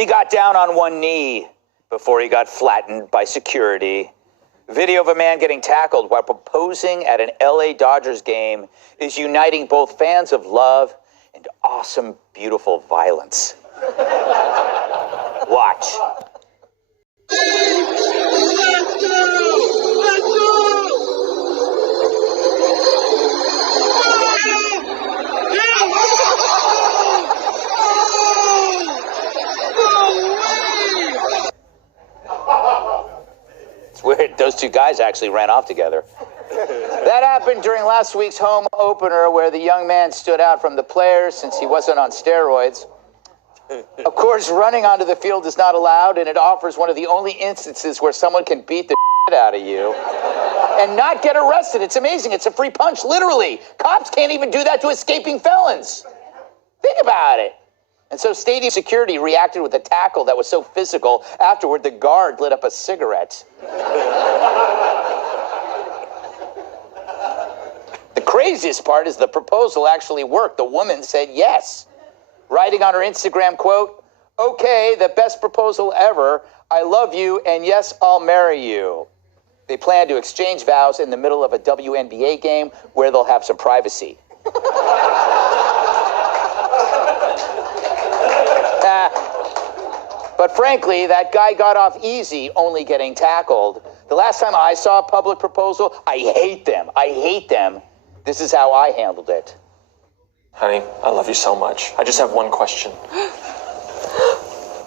He got down on one knee before he got flattened by security. Video of a man getting tackled while proposing at an LA Dodgers game is uniting both fans of love and awesome, beautiful violence. Watch. Let's go! Let's go! It's weird. Those two guys actually ran off together. That happened during last week's home opener where the young man stood out from the players since he wasn't on steroids. Of course, running onto the field is not allowed, and it offers one of the only instances where someone can beat the shit out of you and not get arrested. It's amazing. It's a free punch, literally. Cops can't even do that to escaping felons. Think about it. And so stadium security reacted with a tackle that was so physical. Afterward, the guard lit up a cigarette. The craziest part is the proposal actually worked. The woman said yes, writing on her Instagram, quote, "Okay, the best proposal ever. I love you, and yes, I'll marry you." They plan to exchange vows in the middle of a WNBA game where they'll have some privacy. But frankly, that guy got off easy only getting tackled. The last time I saw a public proposal, I hate them. I hate them. This is how I handled it. Honey, I love you so much. I just have one question.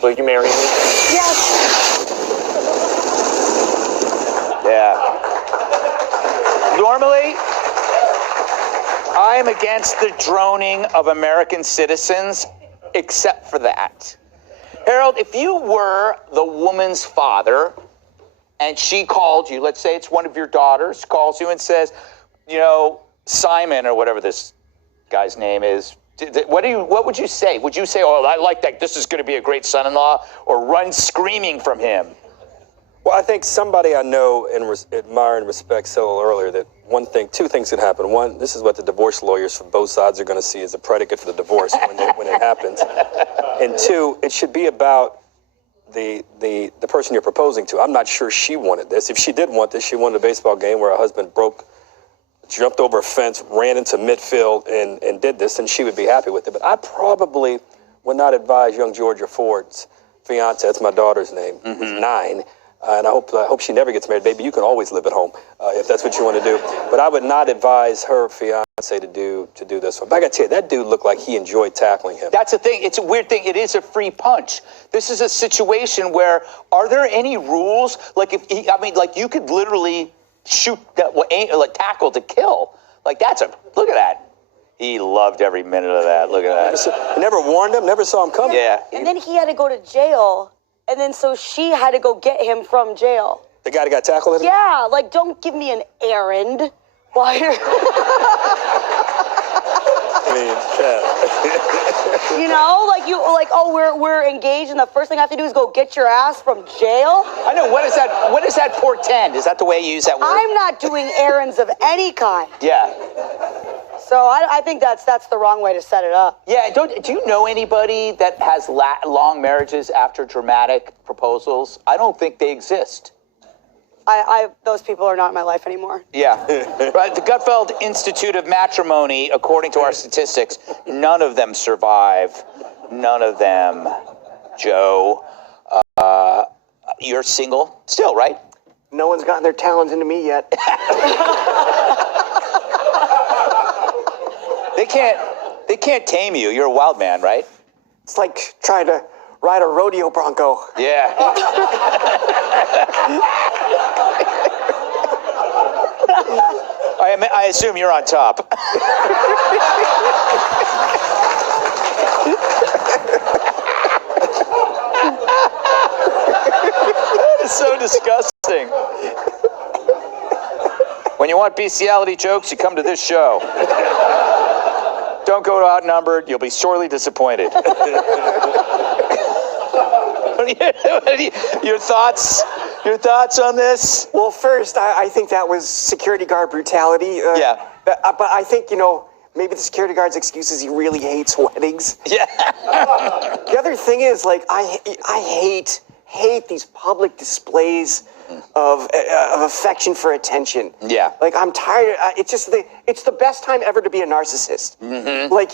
Will you marry me? Yes. Yeah. Normally, I'm against the droning of American citizens, except for that. Harold, if you were the woman's father and she called you, let's say it's one of your daughters, calls you and says, you know, Simon or whatever this guy's name is, what would you say? Would you say, oh, I like that, this is going to be a great son-in-law, or run screaming from him? Well, I think somebody I know and admire and respect said a little earlier that two things could happen. One, this is what the divorce lawyers from both sides are going to see as a predicate for the divorce when it happens. And two, it should be about the person you're proposing to. I'm not sure she wanted this. If she did want this, she wanted a baseball game where her husband jumped over a fence, ran into midfield, and did this, and she would be happy with it. But I probably would not advise young Georgia Ford's fiance, that's my daughter's name, who's 9, and I hope she never gets married. Baby, you can always live at home if that's what you want to do. But I would not advise her fiance to do this one. But I got to tell you, that dude looked like he enjoyed tackling him. That's the thing. It's a weird thing. It is a free punch. This is a situation where, are there any rules? Like you could literally shoot that, like tackle to kill. Like look at that. He loved every minute of that. Look at that. Never warned him, never saw him coming. Yeah. And then he had to go to jail. And then so she had to go get him from jail. The guy that got tackled? Yeah, like don't give me an errand while you're... You know, we're engaged and the first thing I have to do is go get your ass from jail. I know, what does that portend? Is that the way you use that word? I'm not doing errands of any kind. Yeah. So I think that's the wrong way to set it up. Yeah, do you know anybody that has long marriages after dramatic proposals? I don't think they exist. Those people are not in my life anymore. Yeah. Right. The Gutfeld Institute of Matrimony, according to our statistics, none of them survive. None of them. Joe, you're single still, right? No one's gotten their talons into me yet. They can't tame you. You're a wild man, right? It's like trying to ride a rodeo bronco. Yeah. I assume you're on top. That is so disgusting. When you want bestiality jokes, you come to this show. Don't go outnumbered. You'll be sorely disappointed. Your thoughts on this? Well, first, I think that was security guard brutality. Yeah. But I think, maybe the security guard's excuse is he really hates weddings. Yeah. The other thing is, like, I hate these public displays of affection for attention. Yeah. Like, I'm tired. It's the best time ever to be a narcissist. Mm-hmm. Like,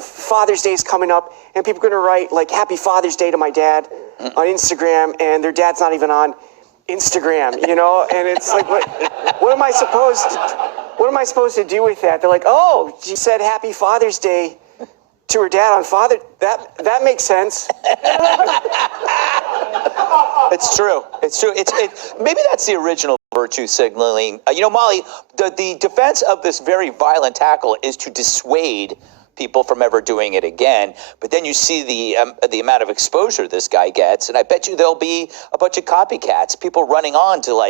Father's Day is coming up, and people are going to write, like, Happy Father's Day to my dad on Instagram, and their dad's not even on Instagram, And it's like, what am I supposed to do with that? They're like, oh, she said Happy Father's Day to her dad on Father. That makes sense. It's true. It's true. Maybe that's the original virtue signaling. Molly, the defense of this very violent tackle is to dissuade people from ever doing it again. But then you see the amount of exposure this guy gets, and I bet you there'll be a bunch of copycats, people running on to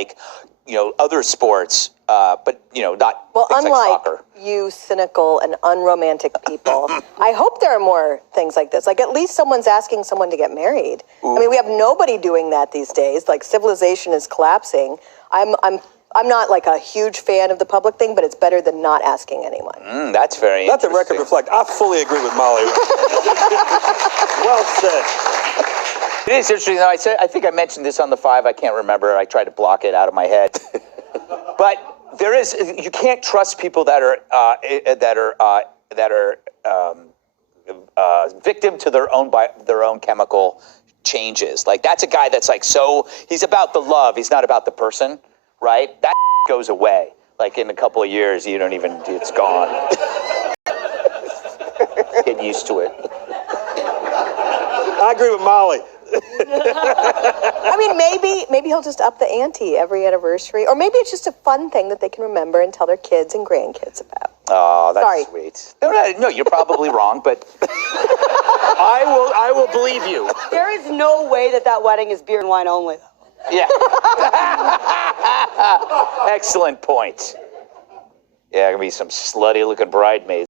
other sports, but not well, things unlike like soccer. You cynical and unromantic people, I hope there are more things like this. Like, at least someone's asking someone to get married. Ooh. I mean, we have nobody doing that these days. Like, civilization is collapsing. I'm not like a huge fan of the public thing, but it's better than not asking anyone. That's very Let the interesting. record reflect. I fully agree with Molly. Well said. It is interesting, though. I think I mentioned this on the 5. I can't remember. I tried to block it out of my head. But you can't trust people that are victim to their own chemical changes. Like, that's a guy that's like, he's about the love. He's not about the person, right? That goes away. Like, in a couple of years, it's gone. Get used to it. I agree with Molly. I mean, maybe he'll just up the ante every anniversary, or maybe it's just a fun thing that they can remember and tell their kids and grandkids about. Oh, that's Sorry. sweet. No, you're probably wrong, but I will believe you. There is no way that wedding is beer and wine only. Yeah. Excellent point. Yeah, gonna be some slutty looking bridesmaids.